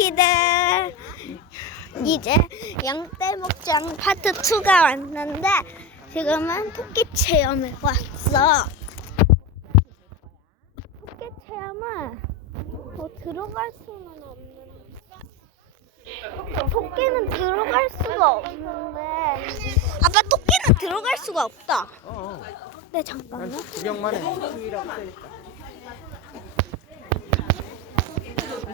토끼들 이제 양떼목장 파트 2가 왔는데 지금은 토끼 체험에 왔어. 토끼 체험은 뭐 들어갈 수는 없는데. 토끼는 들어갈 수가 없는데. 아빠 토끼는 들어갈 수가 없다. 어, 네 잠깐만. 구경만 해.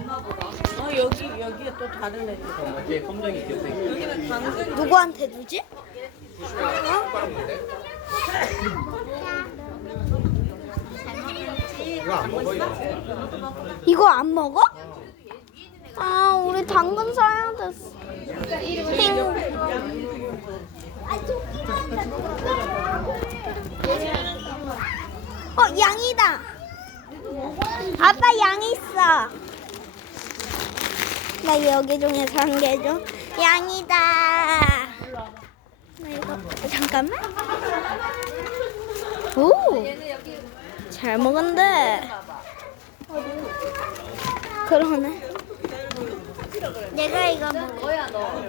어 여기 여기에 또 다른 애들. 이게 검정이 옆에. 여기는 당근 누구한테 주지? 이거 안 먹어 이거. 이거 안 먹어? 아, 우리 당근 사야 됐어. 힝. 어, 양이다. 아빠 양 있어. 나 여기 중에서 한개 줘. 양이다. 나 이거 잠깐만. 오, 잘 먹은데. 그러네. 내가 이거 먹어야 너.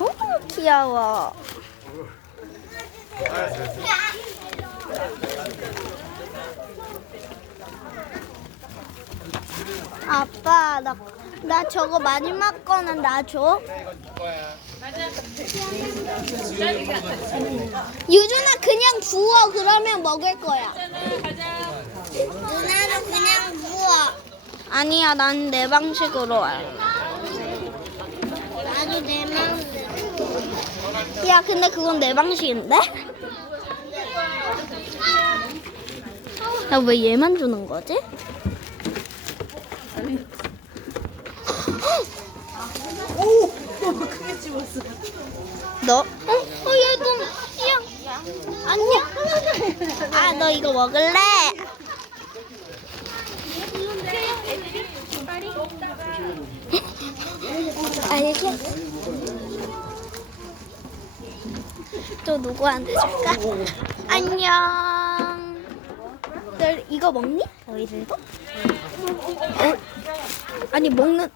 오 귀여워. 아빠 나, 나 저거 마지막 거는 나 줘. 유준아 그냥 구워 그러면 먹을 거야. 누나도 그냥 구워. 아니야 난 내 방식으로 할. 나도 내 방식. 야 근데 그건 내 방식인데? 야 왜 얘만 주는 거지? 오 너무 크게 집었어. 너? 어? 어, 얘도, 야, 안녕. 아, 너 이거 먹을래? 알겠어. 또 누구한테 줄까? 안녕. 너 이거 먹니? 너희들도? 어? 아니 먹는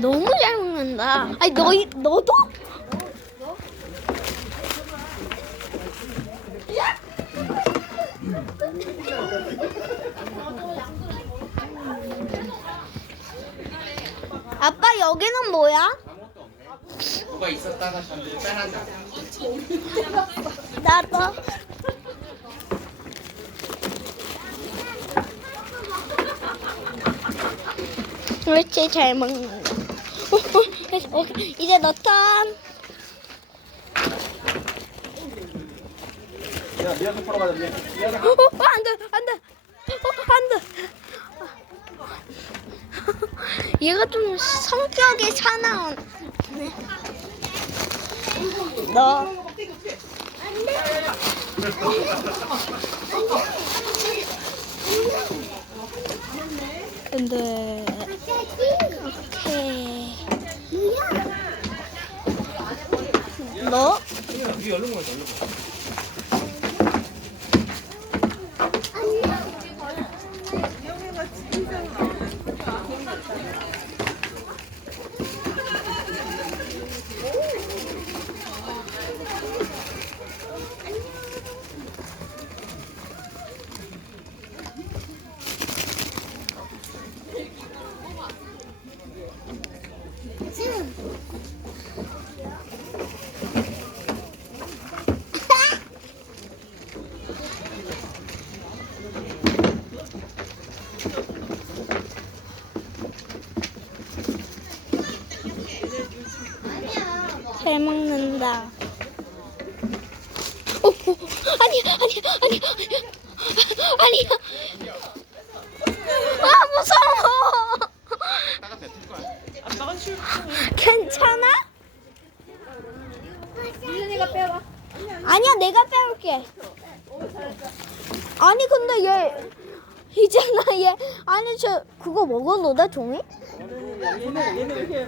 너무 잘 먹는다. 아니 너희 너도? 아빠 여기는 뭐야? 누가 있었다가 잠들. 나도. 그렇지 잘 먹는다. 어, 어, 어, 이제 너 턴. 야, 미안해 보러 가자. 미안. 미안해. 어, 어, 안 돼, 안 돼. 어, 안 돼. 얘가 좀 성격이 사나운. 네. 너. 근데 오케이. 너? 위 얼른 먹어, 얼른 먹어. 잘 먹는다. 어, 어, 아니야, 아니야, 아니야, 아니야. 아, 무서워. 괜찮아? 유진이가 빼와. 아니야, 내가 빼올게. 아니, 근데 얘, 있잖아, 얘. 아니, 저, 그거 먹어도 돼, 종이? 얘는 얘는 이렇게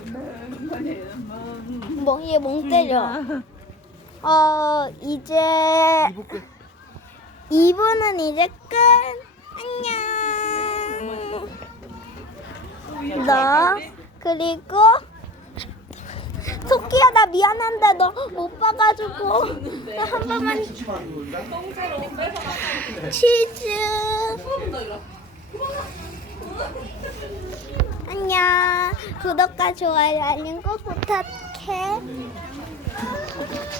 뭐, 얘멍 때려. 어 이제. 2부는 이제 끝. 안녕. 너 그리고 토끼야 나 미안한데 너 못 봐가지고 나한 번만 치즈. 안녕. 구독과 좋아요 알림 꼭 부탁해.